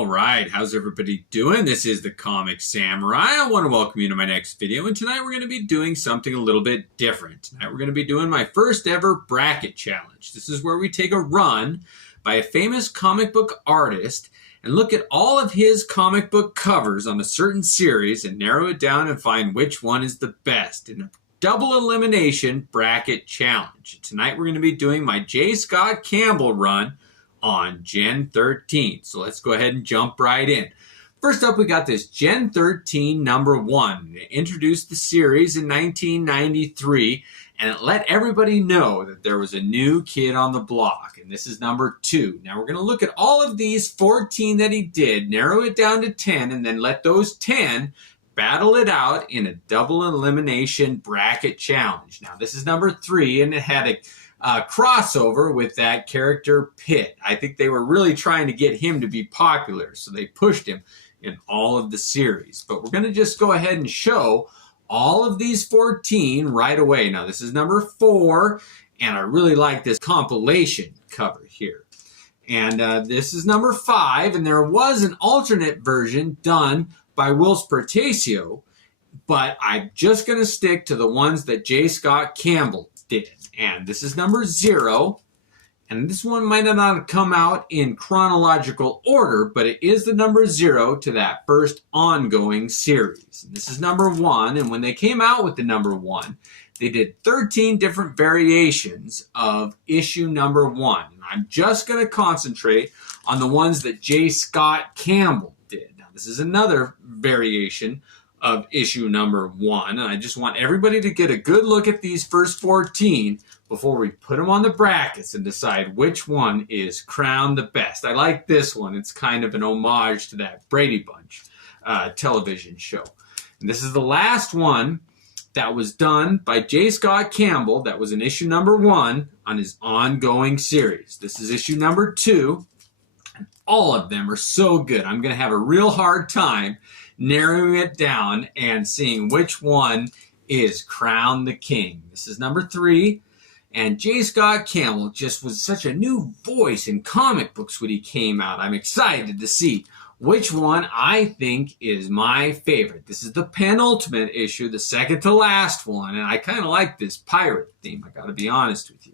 All right, how's everybody doing? This is the Comic Samurai. I want to welcome you to my next video, and tonight we're going to be doing something a little bit different. Tonight we're going to be doing my first ever bracket challenge. This is where we take a run by a famous comic book artist and look at all of his comic book covers on a certain series and narrow it down and find which one is the best in a double elimination bracket challenge. Tonight we're going to be doing my J. Scott Campbell run on Gen 13. So let's go ahead and jump right in. First up, we got this Gen 13 #1. It introduced the series in 1993, and it let everybody know that there was a new kid on the block, and this is #2. Now we're going to look at all of these 14 that he did, narrow it down to 10, and then let those 10 battle it out in a double elimination bracket challenge. Now this is #3, and it had a crossover with that character Pitt. I think they were really trying to get him to be popular, so they pushed him in all of the series. But we're going to just go ahead and show all of these 14 right away. Now this is #4, and I really like this compilation cover here. And this is #5, and there was an alternate version done by Will Spertasio, but I'm just going to stick to the ones that J. Scott Campbell did. And this is #0, and this one might not come out in chronological order, but it is the #0 to that first ongoing series. And this is #1, and when they came out with the #1, they did 13 different variations of issue #1. And I'm just going to concentrate on the ones that J. Scott Campbell did. Now, this is another variation of issue #1, and I just want everybody to get a good look at these first 14 before we put them on the brackets and decide which one is crowned the best. I like this one. It's kind of an homage to that Brady Bunch television show. And this is the last one that was done by J. Scott Campbell that was in issue #1 on his ongoing series. This is issue #2, and all of them are so good. I'm going to have a real hard time narrowing it down and seeing which one is crowned the king. This is #3, and J. Scott Campbell just was such a new voice in comic books when he came out. I'm excited to see which one I think is my favorite. This is the penultimate issue, the second to last one, and I kind of like this pirate theme, I gotta be honest with you.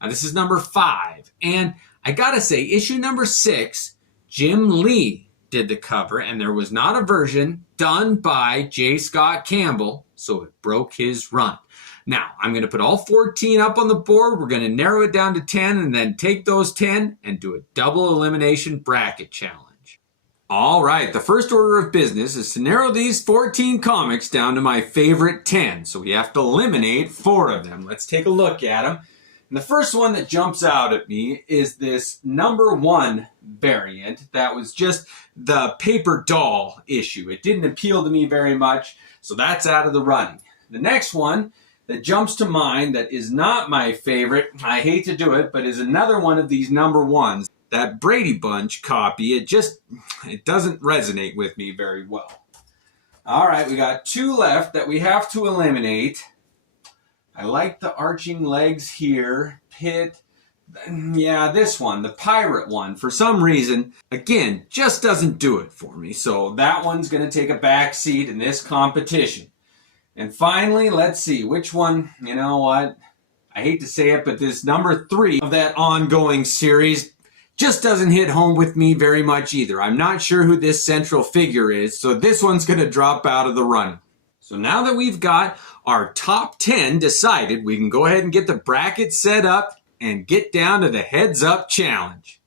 Now this is #5, and I gotta say, issue #6, Jim Lee did the cover, and there was not a version done by J. Scott Campbell, so it broke his run. Now, I'm going to put all 14 up on the board. We're going to narrow it down to 10, and then take those 10 and do a double elimination bracket challenge. All right, the first order of business is to narrow these 14 comics down to my favorite 10, so we have to eliminate 4 of them. Let's take a look at them. And the first one that jumps out at me is this #1 variant that was just the paper doll issue. It didn't appeal to me very much, so that's out of the running. The next one that jumps to mind that is not my favorite, I hate to do it, but is another one of these #1s. That Brady Bunch copy, it doesn't resonate with me very well. All right, we got 2 left that we have to eliminate. I like the arching legs here. Pitt. Yeah, this one, the pirate one, for some reason, again, just doesn't do it for me. So that one's going to take a back seat in this competition. And finally, let's see, which one, you know what? I hate to say it, but this #3 of that ongoing series just doesn't hit home with me very much either. I'm not sure who this central figure is, so this one's going to drop out of the running. So now that we've got our top 10 decided, we can go ahead and get the bracket set up and get down to the heads up challenge.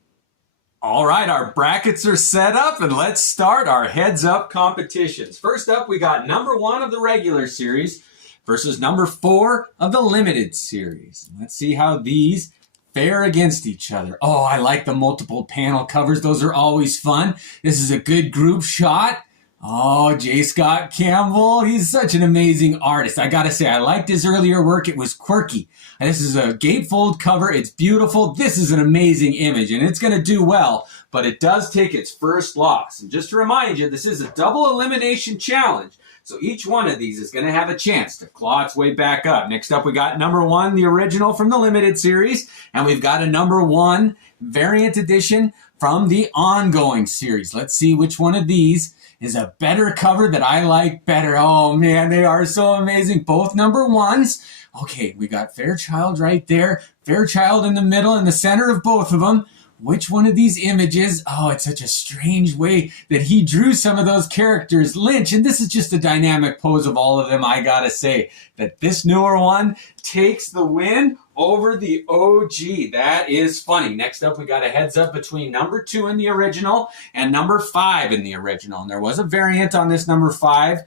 All right, our brackets are set up, and let's start our heads up competitions. First up, we got #1 of the regular series versus #4 of the limited series. Let's see how these fare against each other. Oh, I like the multiple panel covers. Those are always fun. This is a good group shot. Oh, J. Scott Campbell, he's such an amazing artist. I gotta say, I liked his earlier work. It was quirky. And this is a gatefold cover. It's beautiful. This is an amazing image, and it's gonna do well, but it does take its first loss. And just to remind you, this is a double elimination challenge. So each one of these is gonna have a chance to claw its way back up. Next up, we got #1, the original from the limited series, and we've got a #1 variant edition from the ongoing series. Let's see which one of these is a better cover that I like better. Oh man, they are so amazing. Both number ones. Okay, we got Fairchild right there. Fairchild in the middle, in the center of both of them. Which one of these images? Oh, it's such a strange way that he drew some of those characters. Lynch, and this is just a dynamic pose of all of them. I gotta say that this newer one takes the win over the OG. That is funny. Next up, we got a heads up between number 2 in the original and number 5 in the original. And there was a variant on this number 5.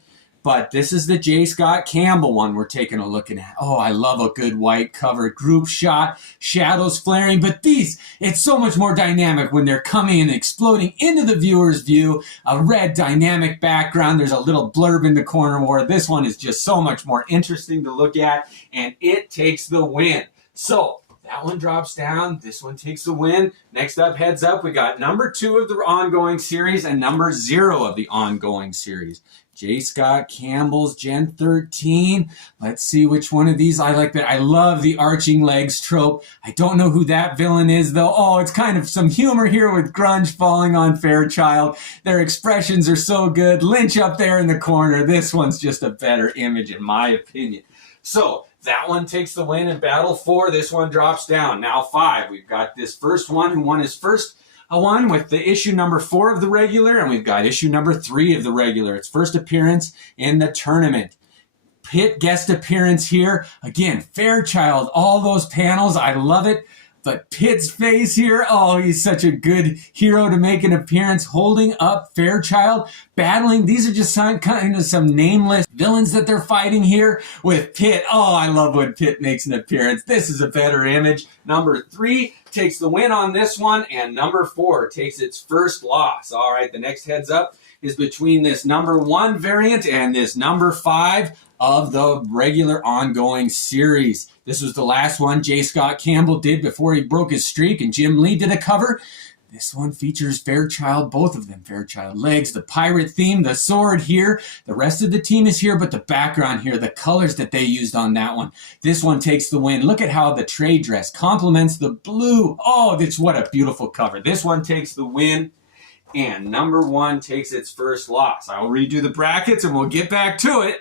But this is the J. Scott Campbell one we're taking a look at. Oh, I love a good white cover, group shot, shadows flaring. But these, it's so much more dynamic when they're coming and exploding into the viewer's view. A red dynamic background. There's a little blurb in the corner where this one is just so much more interesting to look at. And it takes the win. So that one drops down. This one takes the win. Next up, heads up, we got number 2 of the ongoing series and number 0 of the ongoing series. J. Scott Campbell's Gen 13. Let's see which one of these I like. That I love the arching legs trope. I don't know who that villain is though. Oh, it's kind of some humor here with Grunge falling on Fairchild. Their expressions are so good. Lynch up there in the corner. This one's just a better image in my opinion. So that one takes the win in battle 4. This one drops down. Now 5. We've got this first one who won his first one with the issue number 4 of the regular, and we've got issue number 3 of the regular. Its first appearance in the tournament. Pitt guest appearance here. Again, Fairchild, all those panels, I love it. But Pitt's face here, oh, he's such a good hero to make an appearance, holding up Fairchild, battling. These are just kind of some nameless villains that they're fighting here with Pitt. Oh, I love when Pitt makes an appearance. This is a better image. Number 3 takes the win on this one, and number 4 takes its first loss. All right, the next heads up is between this number 1 variant and this number 5 of the regular ongoing series. This was the last one J. Scott Campbell did before he broke his streak, and Jim Lee did a cover. This one features Fairchild, both of them. Fairchild legs, the pirate theme, the sword here. The rest of the team is here, but the background here, the colors that they used on that one. This one takes the win. Look at how the trade dress complements the blue. Oh, that's what a beautiful cover. This one takes the win, and number 1 takes its first loss. I'll redo the brackets, and we'll get back to it.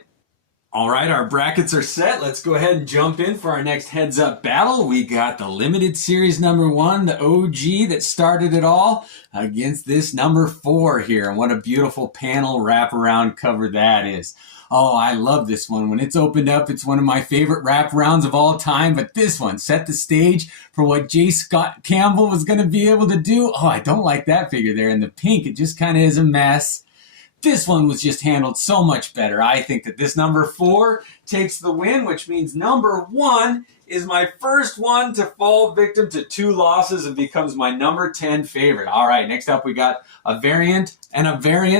All right, our brackets are set. Let's go ahead and jump in for our next heads-up battle. We got the limited series number 1, the OG that started it all, against this number 4 here. And what a beautiful panel wraparound cover that is. Oh, I love this one. When it's opened up, it's one of my favorite wraparounds of all time. But this one set the stage for what J. Scott Campbell was going to be able to do. Oh, I don't like that figure there in the pink. It just kind of is a mess. This one was just handled so much better. I think that this number 4 takes the win, which means number 1 is my first one to fall victim to 2 losses and becomes my number 10 favorite. All right, next up we got a variant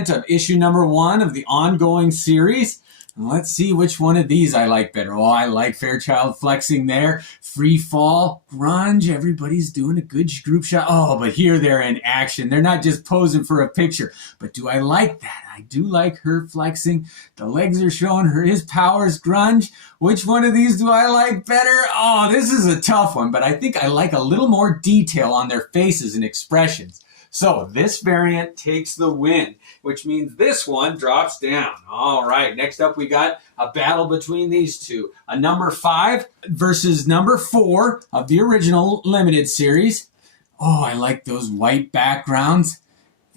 of issue number 1 of the ongoing series. And let's see which one of these I like better. Oh, I like Fairchild flexing there. Free fall, grunge, everybody's doing a good group shot. Oh, but here they're in action. They're not just posing for a picture. But do I like that? I do like her flexing. The legs are showing her his powers, grunge. Which one of these do I like better? Oh, this is a tough one, but I think I like a little more detail on their faces and expressions. So this variant takes the win, which means this one drops down. All right, next up we got a battle between these two. A number 5 versus number 4 of the original limited series. Oh, I like those white backgrounds.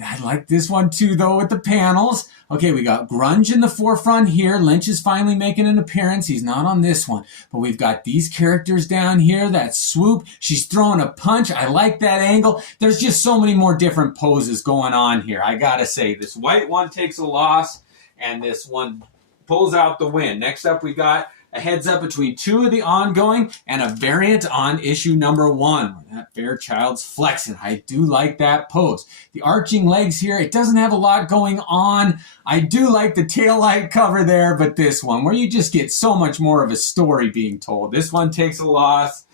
I like this one too, though, with the panels. Okay, we got grunge in the forefront here. Lynch is finally making an appearance. He's not on this one. But we've got these characters down here. That swoop. She's throwing a punch. I like that angle. There's just so many more different poses going on here. I gotta say, this white one takes a loss, and this one pulls out the win. Next up, we got a heads up between 2 of the ongoing and a variant on issue number 1. That Fairchild's flexing. I do like that pose. The arching legs here, it doesn't have a lot going on. I do like the tail light cover there, but this one, where you just get so much more of a story being told. This one takes a loss,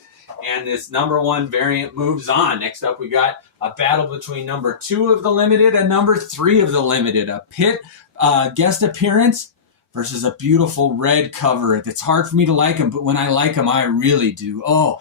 and this number 1 variant moves on. Next up, we got a battle between number 2 of the limited and number 3 of the limited. A Pitt guest appearance versus a beautiful red cover. It's hard for me to like them, but when I like them, I really do. Oh,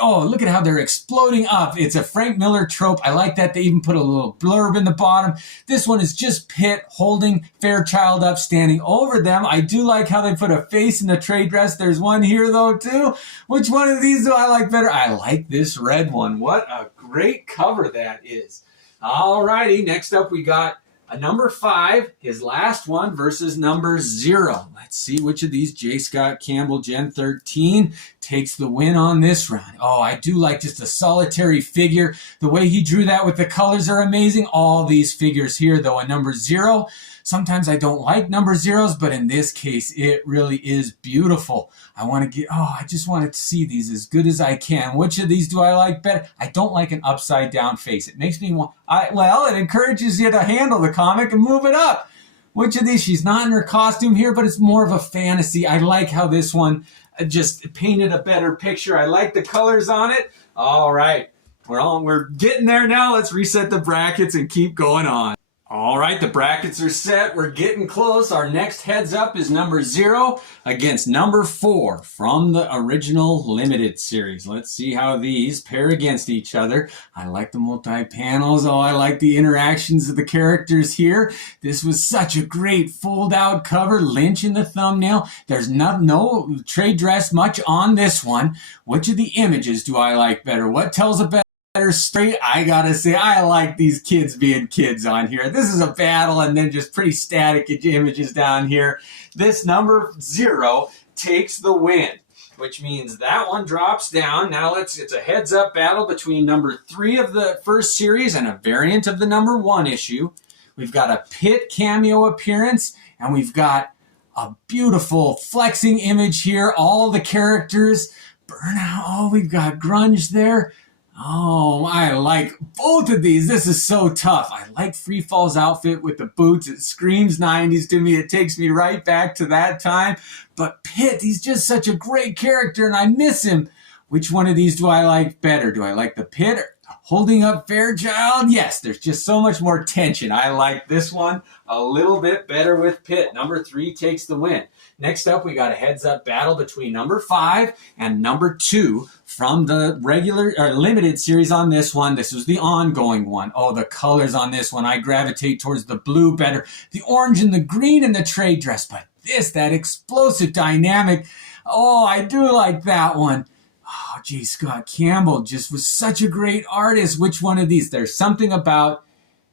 look at how they're exploding up. It's a Frank Miller trope. I like that they even put a little blurb in the bottom. This one is just Pitt holding Fairchild up, standing over them. I do like how they put a face in the trade dress. There's one here though too. Which one of these do I like better? I like this red one. What a great cover that is. Alrighty, next up we got a number 5, his last one, versus number 0. Let's see which of these J. Scott Campbell Gen 13 takes the win on this round. Oh, I do like just a solitary figure. The way he drew that with the colors are amazing. All these figures here, though, a number 0. Sometimes I don't like number 0s, but in this case, it really is beautiful. I just want to see these as good as I can. Which of these do I like better? I don't like an upside down face. It makes me it encourages you to handle the comic and move it up. Which of these? She's not in her costume here, but it's more of a fantasy. I like how this one just painted a better picture. I like the colors on it. All right, we're getting there now. Let's reset the brackets and keep going on. All right, the brackets are set. We're getting close. Our next heads up is number 0 against number 4 from the original limited series. Let's see how these pair against each other. I like the multi-panels. Oh, I like the interactions of the characters here. This was such a great fold-out cover. Lynch in the thumbnail. There's no trade dress much on this one. Which of the images do I like better? What tells a better straight? I gotta say, I like these kids being kids on here. This is a battle and then just pretty static images down here. This number 0 takes the win, which means that one drops down. Now it's a heads up battle between number 3 of the first series and a variant of the number 1 issue. We've got a Pitt cameo appearance, and we've got a beautiful flexing image here. All the characters. Burnout. Oh, we've got grunge there. Oh, I like both of these. This is so tough. I like Freefall's outfit with the boots. It screams 90s to me. It takes me right back to that time. But Pitt, he's just such a great character, and I miss him. Which one of these do I like better? Do I like the Pitt holding up Fairchild? Yes, there's just so much more tension. I like this one a little bit better with Pitt. Number 3 takes the win. Next up, we got a heads-up battle between number 5 and number 2 from the regular or limited series on this one. This was the ongoing one. Oh, the colors on this one. I gravitate towards the blue better. The orange and the green in the trade dress. But that explosive dynamic. Oh, I do like that one. Oh, J. Scott Campbell just was such a great artist. Which one of these? There's something about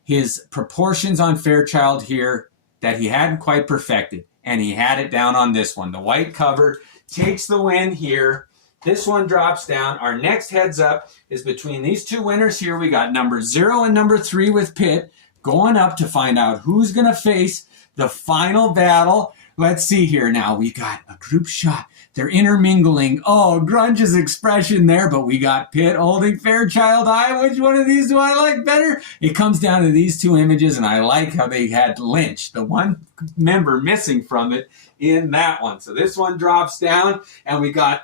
his proportions on Fairchild here that he hadn't quite perfected. And he had it down on this one. The white cover takes the win here. This one drops down. Our next heads up is between these two winners here. We got number 0 and number 3 with Pitt going up to find out who's going to face the final battle. Let's see here now. We got a group shot. They're intermingling. Oh, grunge's expression there, but we got Pitt holding Fairchild Eye. Which one of these do I like better? It comes down to these two images, and I like how they had Lynch, the one member missing from it, in that one. So this one drops down, and we got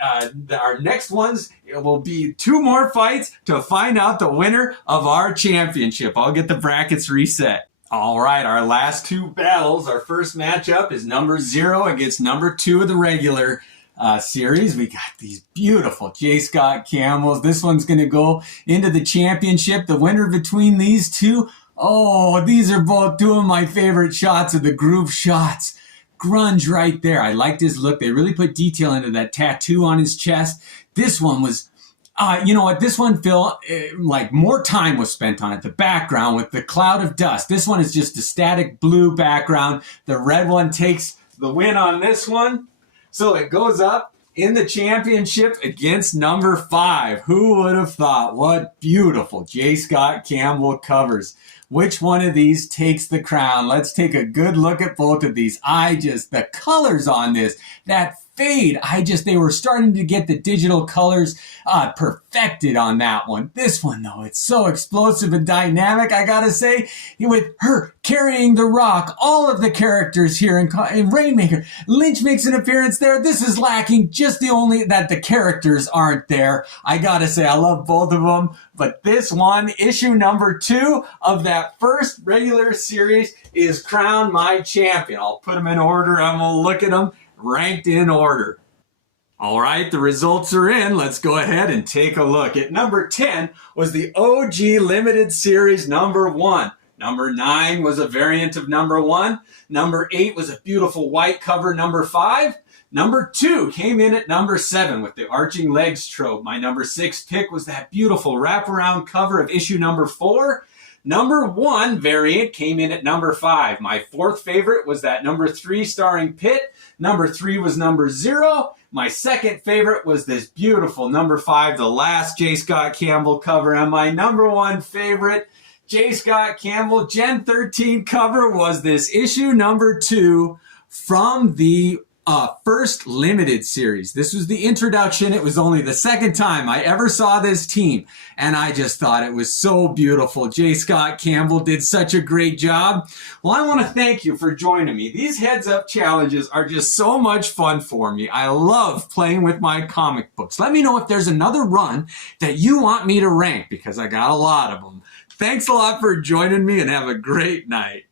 our next ones. It will be 2 more fights to find out the winner of our championship. I'll get the brackets reset. All right, our last 2 battles. Our first matchup is number 0 against number 2 of the regular series. We got these beautiful J. Scott Campbells. This one's going to go into the championship. The winner between these two. Oh, these are both 2 of my favorite shots of the group shots. Grunge right there. I liked his look. They really put detail into that tattoo on his chest. This one was... you know what? This one, Phil, like more time was spent on it. The background with the cloud of dust. This one is just a static blue background. The red one takes the win on this one. So it goes up in the championship against number 5. Who would have thought? What beautiful J. Scott Campbell covers. Which one of these takes the crown? Let's take a good look at both of these. The colors on this, that fade. They were starting to get the digital colors perfected on that one. This one, though, it's so explosive and dynamic, I gotta say, with her carrying the rock, all of the characters here in Rainmaker. Lynch makes an appearance there. This is lacking just the only that the characters aren't there. I gotta say, I love both of them, but this one, issue number 2 of that first regular series, is crowned my champion. I'll put them in order. I'm gonna look at them ranked in order. All right, the results are in. Let's go ahead and take a look. At number 10 was the OG Limited Series number 1. Number 9 was a variant of number 1. Number 8 was a beautiful white cover number 5. Number 2 came in at number 7 with the arching legs trope. My number 6 pick was that beautiful wraparound cover of issue number 4. Number 1 variant came in at number 5. My 4th favorite was that number 3 starring Pitt. Number 3 was number 0. My 2nd favorite was this beautiful number 5, the last J. Scott Campbell cover. And my number 1 favorite J. Scott Campbell Gen 13 cover was this issue number 2 from the first limited series. This was the introduction. It was only the second time I ever saw this team, and I just thought it was so beautiful. J. Scott Campbell did such a great job. Well, I want to thank you for joining me. These heads-up challenges are just so much fun for me. I love playing with my comic books. Let me know if there's another run that you want me to rank, because I got a lot of them. Thanks a lot for joining me, and have a great night.